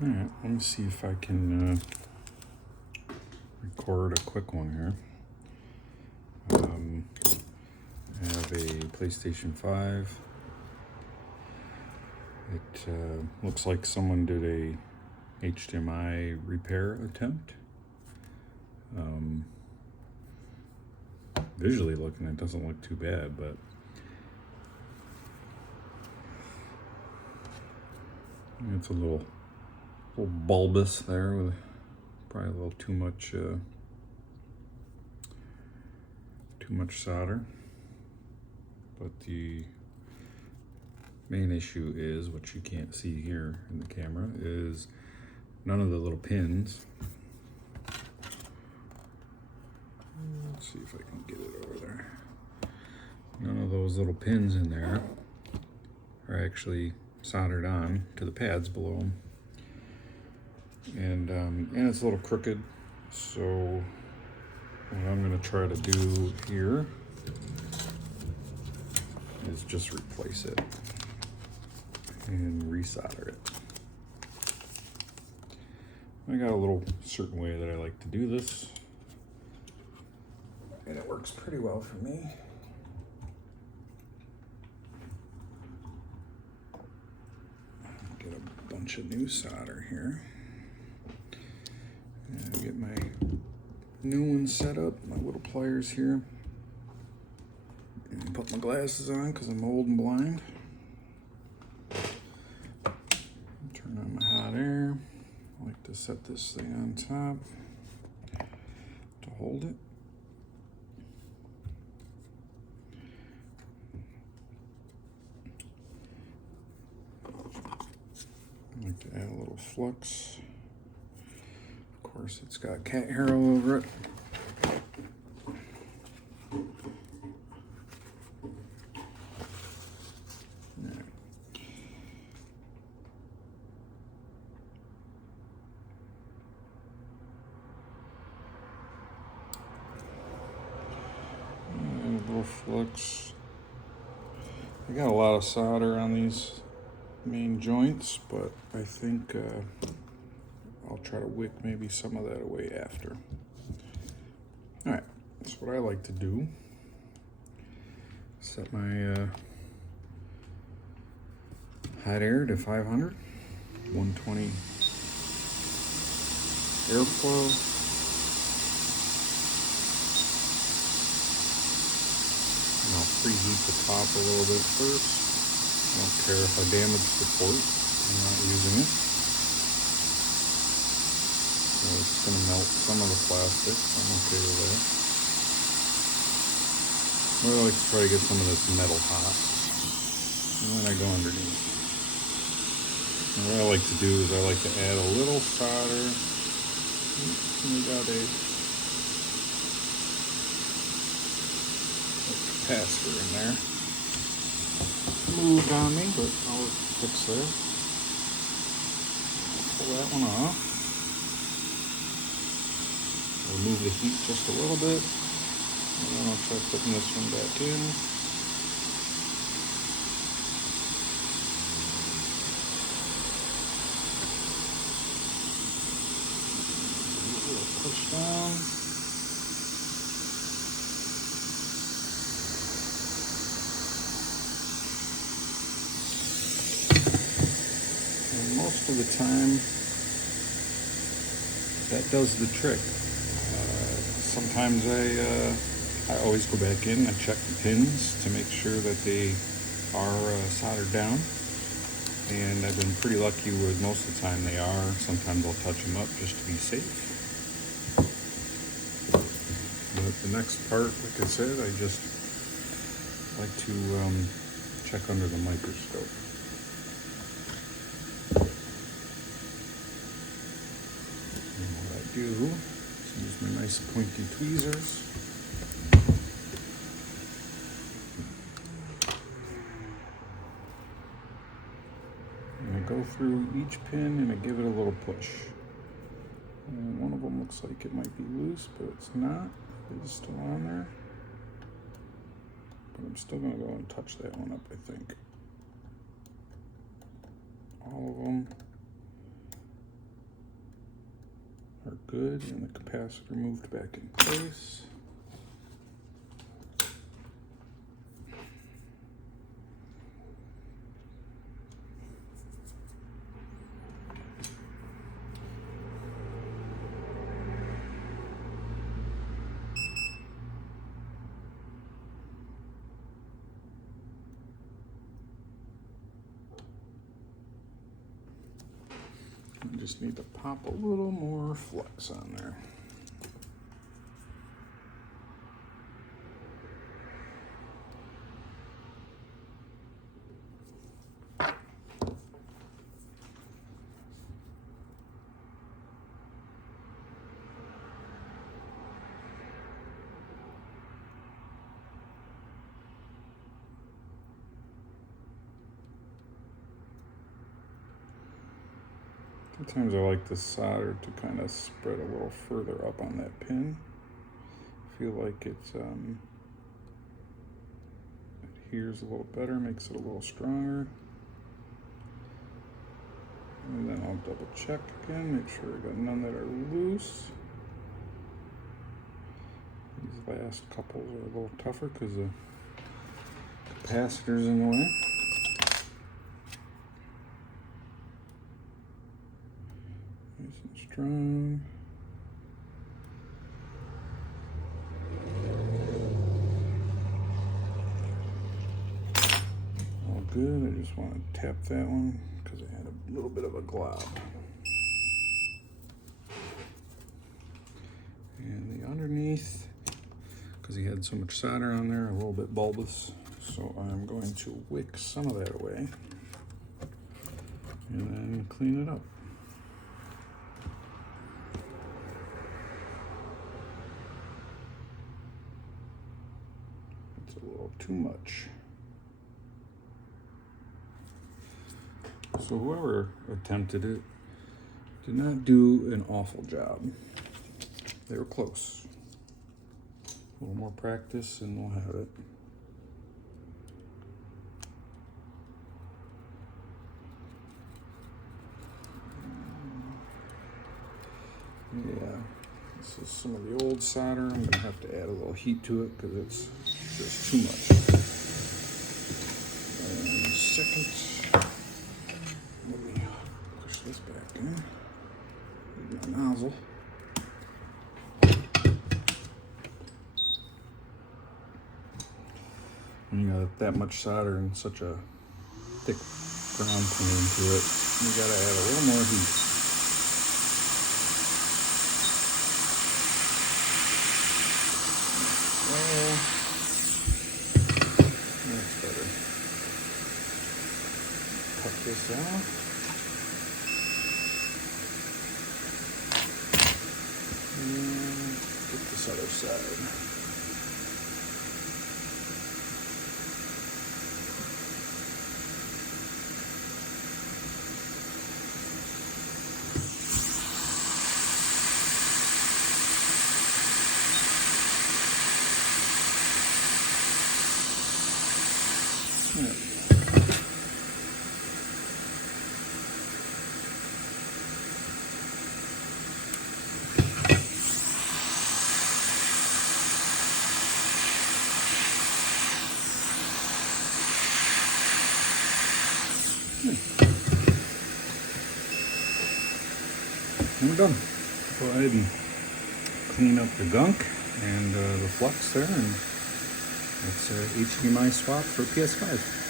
All right, let me see if I can record a quick one here. I have a PlayStation 5. It looks like someone did a HDMI repair attempt. Visually looking, it doesn't look too bad, but it's a little bulbous there with probably a little too much solder. But the main issue is, what you can't see here in the camera, is none of the little pins. Let's see if I can get it over there. None of those little pins in there are actually soldered on to the pads below them. And it's a little crooked, so what I'm going to try to do here is just replace it and resolder it. I got a little certain way that I like to do this, and it works pretty well for me. Get a bunch of new solder here. And get my new one set up, my little pliers here. And put my glasses on because I'm old and blind. Turn on my hot air. I like to set this thing on top to hold it. I like to add a little flux. Of course, it's got cat hair all over it. Little flux. I got a lot of solder on these main joints, but I think I'll try to wick maybe some of that away after. All right, that's what I like to do. Set my hot air to 500, 120 airflow. And I'll preheat the top a little bit first. I don't care if I damage the port. I'm not using it. So it's going to melt some of the plastic. I'm okay with that. I like to try to get some of this metal hot. And then I go underneath. And what I like to do is I like to add a little solder. We got a capacitor in there. Moved on me, but I'll fix there. Pull that one off. Remove the heat just a little bit. And then I'll try putting this one back in. A little push down. Most of the time, that does the trick. Sometimes I always go back in and check the pins to make sure that they are soldered down. And I've been pretty lucky with most of the time they are. Sometimes I'll touch them up just to be safe. But the next part, like I said, I just like to check under the microscope. Use my nice pointy tweezers. And I go through each pin and I give it a little push. And one of them looks like it might be loose, but it's not. It's still on there. But I'm still going to go and touch that one up, I think. All of them. good, and the capacitor moved back in place. I just need to pop a little more flux on there. Sometimes I like the solder to kind of spread a little further up on that pin. I feel like it's adheres a little better, makes it a little stronger. And then I'll double check again, make sure I got none that are loose. These last couples are a little tougher because the capacitor's in the way. Nice and strong. All good. I just want to tap that one because I had a little bit of a glob. And the underneath, because he had so much solder on there, a little bit bulbous. So I'm going to wick some of that away and then clean it up. It's a little too much. So whoever attempted it did not do an awful job. They were close. A little more practice and we'll have it. Yeah, this is some of the old solder. I'm gonna have to add a little heat to it because it's just too much. And second, let me push this back in. Need my nozzle. When you got that much solder and such a thick ground plane to it, you gotta add a little more heat. That's better. Cut this off. And get this other side. There we go. And we're done. Go ahead and clean up the gunk and the flux there, and that's HDMI swap for PS5.